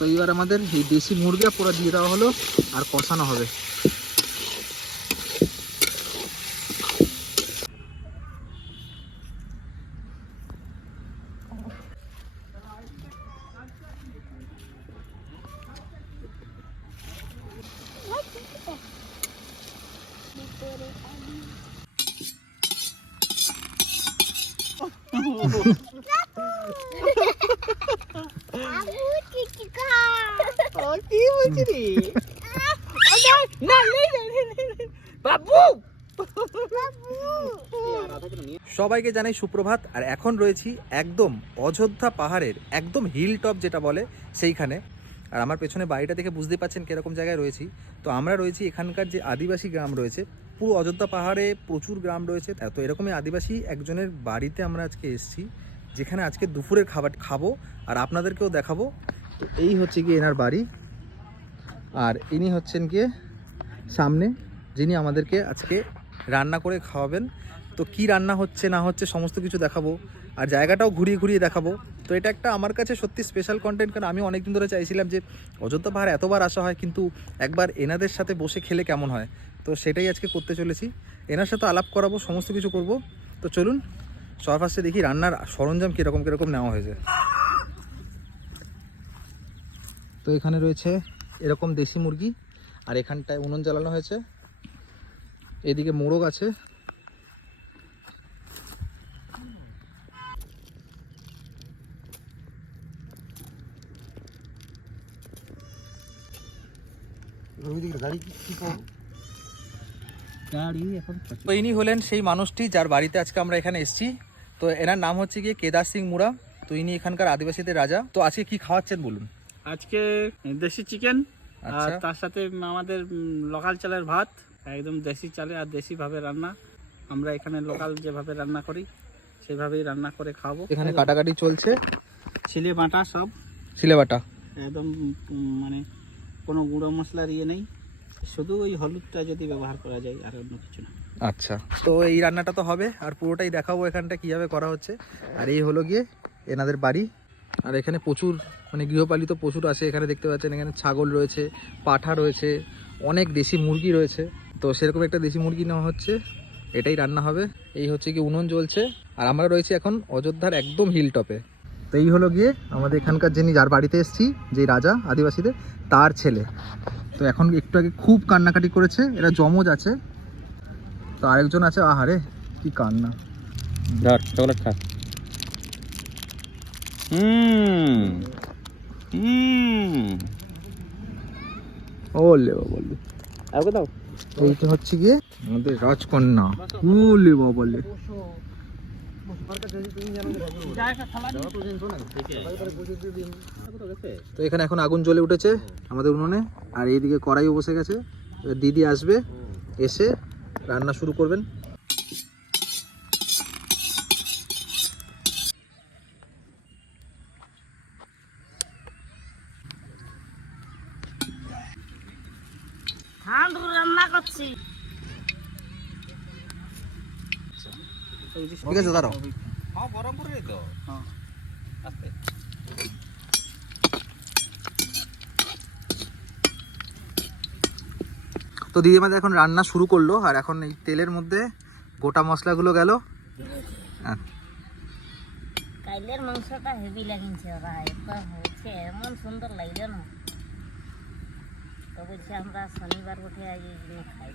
তো এইবার আমাদের এই দেশি মুরগি পুরো দিয়ে দেওয়া হলো আর কষানো হবে। সবাইকে জানাই সুপ্রভাত। আর এখন রয়েছি একদম অযোধ্যা পাহাড়ের একদম হিল টপ যেটা বলে সেইখানে। আর আমার পেছনে বাড়িটা দেখে বুঝতেই পারছেন কীরকম জায়গায় রয়েছি। তো আমরা রয়েছি এখানকার যে আদিবাসী গ্রাম রয়েছে, পুরো অযোধ্যা পাহাড়ে প্রচুর গ্রাম রয়েছে। তো এরকমই আদিবাসী একজনের বাড়িতে আমরা আজকে এসেছি, যেখানে আজকে দুপুরের খাবার খাবো আর আপনাদেরকেও দেখাবো। তো এই হচ্ছে গিয়ে এনার বাড়ি, আর ইনি হচ্ছেন গিয়ে সামনে যিনি আমাদেরকে আজকে রান্না করে খাওয়াবেন। তো কি রান্না হচ্ছে না হচ্ছে সমস্ত কিছু দেখাবো, আর জায়গাটাও ঘুরিয়ে ঘুরিয়ে দেখাবো। তো এটা একটা আমার কাছে সত্যি স্পেশাল কন্টেন্ট, কারণ আমি অনেকদিন ধরে চাইছিলাম যে অযোধ্যা পাহাড় এতবার আসা হয়, কিন্তু একবার এনাদের সাথে বসে খেলে কেমন হয়। তো সেটাই আজকে করতে চলেছি, এনার সাথে আলাপ করাবো, সমস্ত কিছু করব। তো চলুন সবার ফার্স্টে দেখি রান্নার সরঞ্জাম কীরকম কীরকম নেওয়া হয়েছে। তো এখানে রয়েছে এরকম দেশি মুরগি, আর এখানটায় উনুন জ্বালানো হয়েছে, এদিকে মোরগ আছে, তো ইনি হলেন সেই মানুষটি যার বাড়িতে আজকে আমরা এখানে এসেছি। তো এনার নাম হচ্ছে গিয়ে কেদার সিং মুরা। তো ইনি এখানকার আদিবাসীদের রাজা। তো আজকে কি খাওয়াচ্ছেন বলুন? আজকে দেশি চিকেন, আর আচ্ছা, তার সাথে আমাদের লোকাল চালের ভাত, একদম দেশি চালে আর দেশিভাবে রান্না। আমরা এখানে লোকাল যেভাবে রান্না করি সেভাবেই রান্না করে খাবো। এখানে কাটাকাটি চলছে, ছিলে বাটা সব, ছিলে বাটা একদম মানে কোনো গুঁড়ো মশলার ইয়ে নেই, শুধু ওই হলুদটা যদি ব্যবহার করা যায়, আর অন্য কিছু না। আচ্ছা, তো এই রান্নাটা তো হবে আর পুরোটাই দেখাবো এখানটা কীভাবে করা হচ্ছে। আর এই হলো গিয়ে এনাদের বাড়ি। আর এখানে প্রচুর মানে গৃহপালিত পশুর আছে, এখানে দেখতে পাচ্ছেন এখানে ছাগল রয়েছে, পাঠা রয়েছে, অনেক দেশি মুরগি রয়েছে। তো সেরকম একটা দেশি মুরগি নেওয়া হচ্ছে, এটাই রান্না হবে। এই হচ্ছে কি উনুন জ্বলছে, আর আমরা রয়েছি এখন অযোধ্যার একদম হিল টপে। তো এই হলো গিয়ে আমাদের এখানকার যিনি যার বাড়িতে এসেছি, যে রাজা আদিবাসীদের, তার ছেলে। তো এখন একটু আগে খুব কান্নাকাটি করেছে, এরা যমজ আছে। তো আরেকজন আছে, আহারে কি কান্না। ধর চকলেট খা। ওলে বাবলে, আগে দাও। এইটা হচ্ছে গিয়ে আমাদের রাজকন্যা। ওলে বাবলে, তো এখানে এখন আগুন জ্বলে উঠেছে আমাদের উনুনে, আর এইদিকে কড়াইও বসে গেছে। এবার দিদি আসবে, এসে রান্না শুরু করবেন। রান্না করছি। ঠিক আছে দাঁড়াও। হ্যাঁ, বহরমপুরের তো। হ্যাঁ, তো দিদি আমাদের এখন রান্না শুরু করলো, আর এখন এই তেলের মধ্যে গোটা মশলাগুলো গেল। কাইলের মাংসটা হেভি লাগিছে, ওরা এত হয়েছে, এমন সুন্দর লাগলো না। তো বলছি আমরা শনিবার উঠে আজ এই জিনিস খাই।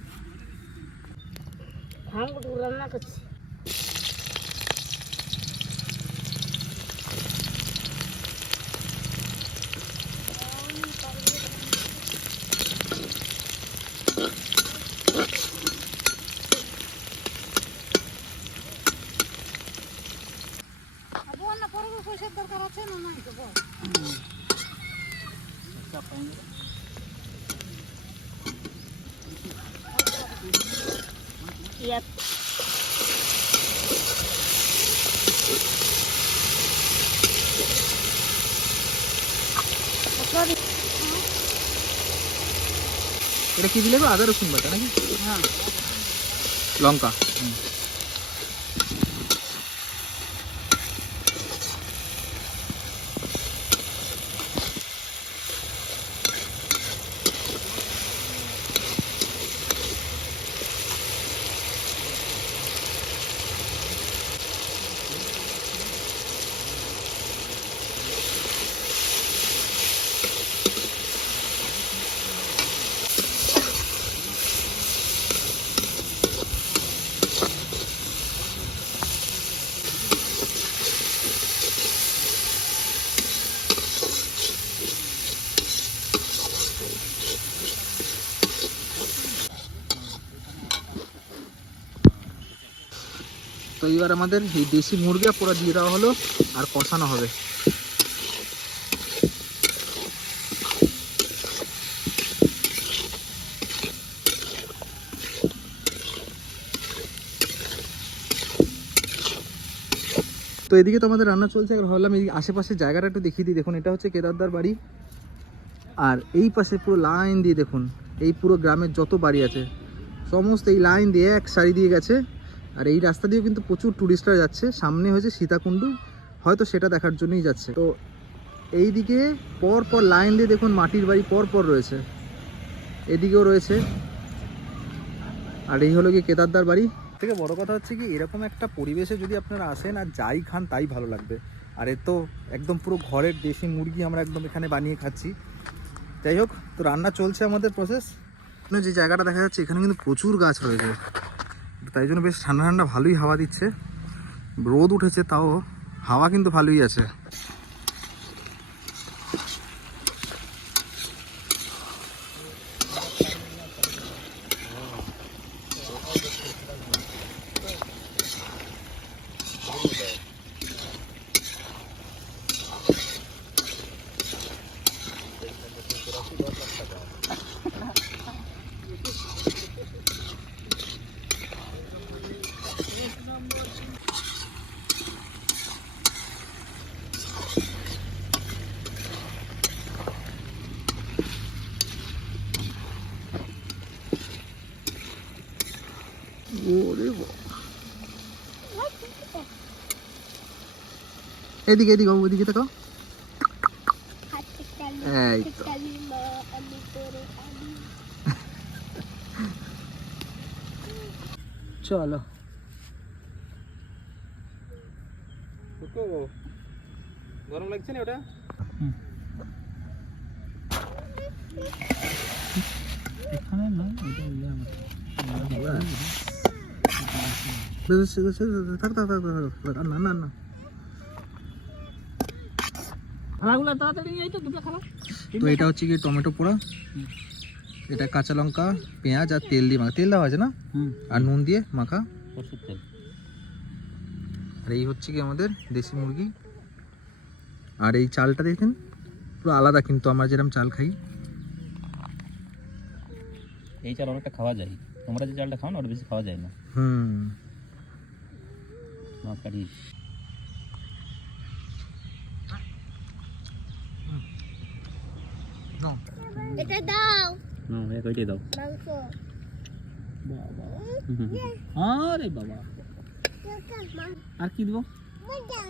হাঁগুটু রান্না করছি। পয়সার দরকার আছে না নাই তো বল। এটা কি দিলে গো? আদা রসুন বাটা নাকি? হ্যাঁ, লঙ্কা। তো এইবার আমাদের এই দেশি মুরগি পুরো দিয়ে দেওয়া হলো আর কষানো হবে। তো এদিকে তো আমাদের রান্না চলছে, এবার ভাবলাম এই আশেপাশের জায়গাটা একটু দেখিয়ে দিই। দেখুন এটা হচ্ছে কেদারদার বাড়ি, আর এই পাশে পুরো লাইন দিয়ে দেখুন এই পুরো গ্রামের যত বাড়ি আছে সমস্ত এই লাইন দিয়ে এক সারি দিয়ে গেছে। আর এই রাস্তা দিয়েও কিন্তু প্রচুর টুরিস্টরা যাচ্ছে। সামনে হয়েছে সীতাকুণ্ডু, হয়তো সেটা দেখার জন্যই যাচ্ছে। তো এই দিকে পর পর লাইন দিয়ে দেখুন মাটির বাড়ি পর পর রয়েছে, এদিকেও রয়েছে। আর এই হলো কি কেদারদার বাড়ি। থেকে বড় কথা হচ্ছে কি এরকম একটা পরিবেশে যদি আপনারা আসেন আর যাই খান তাই ভালো লাগবে। আর এ তো একদম পুরো ঘরের দেশি মুরগি আমরা একদম এখানে বানিয়ে খাচ্ছি। যাই হোক, তো রান্না চলছে আমাদের প্রসেস। যে জায়গাটা দেখা যাচ্ছে এখানে কিন্তু প্রচুর গাছ রয়েছে, তাই জন্য বেশ ঠান্ডা ঠান্ডা ভালোই হাওয়া দিচ্ছে। রোদ উঠেছে তাও হাওয়া কিন্তু ভালোই আছে। এদিকে এদিকে ওদিকে তাকাও। এই তো চলো। গরম লাগছে না ওটা? এখানে না, এটা ইয়ে আমার। থাক থাক থাক থাক, না না না। খালাগুলো তাড়াতাড়ি এই তো দুটো খালা। তো এটা হচ্ছে কি টমেটো পোড়া, এটা কাঁচা লঙ্কা পেঁয়াজ আর তেল দিয়ে মাখা, তেল দেওয়া আছে না, আর নুন দিয়ে মাখা। সরষের তেল। আর এই হচ্ছে কি আমাদের দেশি মুরগি। আর এই চালটা দেখেন পুরো আলাদা, কিন্তু আমরা যেরকম চাল খাই এই চাল অনেকটা খাওয়া যায়, তোমরা যে চালটা খাও না ওটা বেশি খাওয়া যায় না। মাছ কাটি এটা দাও কইটাই দাও। মাংস আরে বাবা, আর কি দিব?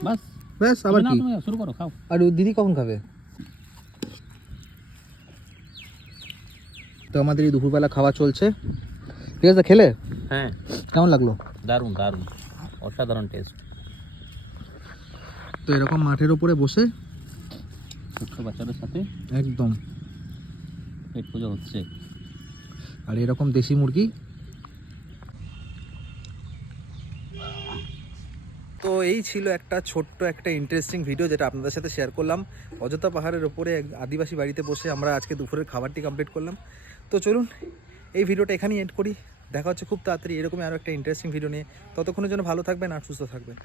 বাস ব্যাস। আবার না, কি, তুমি শুরু করো, খাও। আর দিদি কখন খাবে? তো আমাদের এই দুপুরবেলা খাওয়া চলছে, ঠিক আছে? খেলে হ্যাঁ, কেমন লাগলো? দারুণ দারুণ, অসাধারণ টেস্ট। তো এরকম মাঠের ওপরে বসে ছোট্ট বাচ্চাদের সাথে একদম পেট পুজো হচ্ছে। আর এরকম দেশি মুরগি। তো এই ছিল একটা ছোট্ট একটা ইন্টারেস্টিং ভিডিও যেটা আপনাদের সাথে শেয়ার করলাম। অযোধ্যা পাহাড়ের ওপরে এক আদিবাসী বাড়িতে বসে আমরা আজকে দুপুরের খাবারটি কমপ্লিট করলাম। তো চলুন এই ভিডিওটা এখানেই এন্ড করি। দেখা হচ্ছে খুব তাড়াতাড়ি এরকমই আরও একটা ইন্টারেস্টিং ভিডিও নিয়ে। ততক্ষণের জন্য ভালো থাকবেন আর সুস্থ থাকবেন।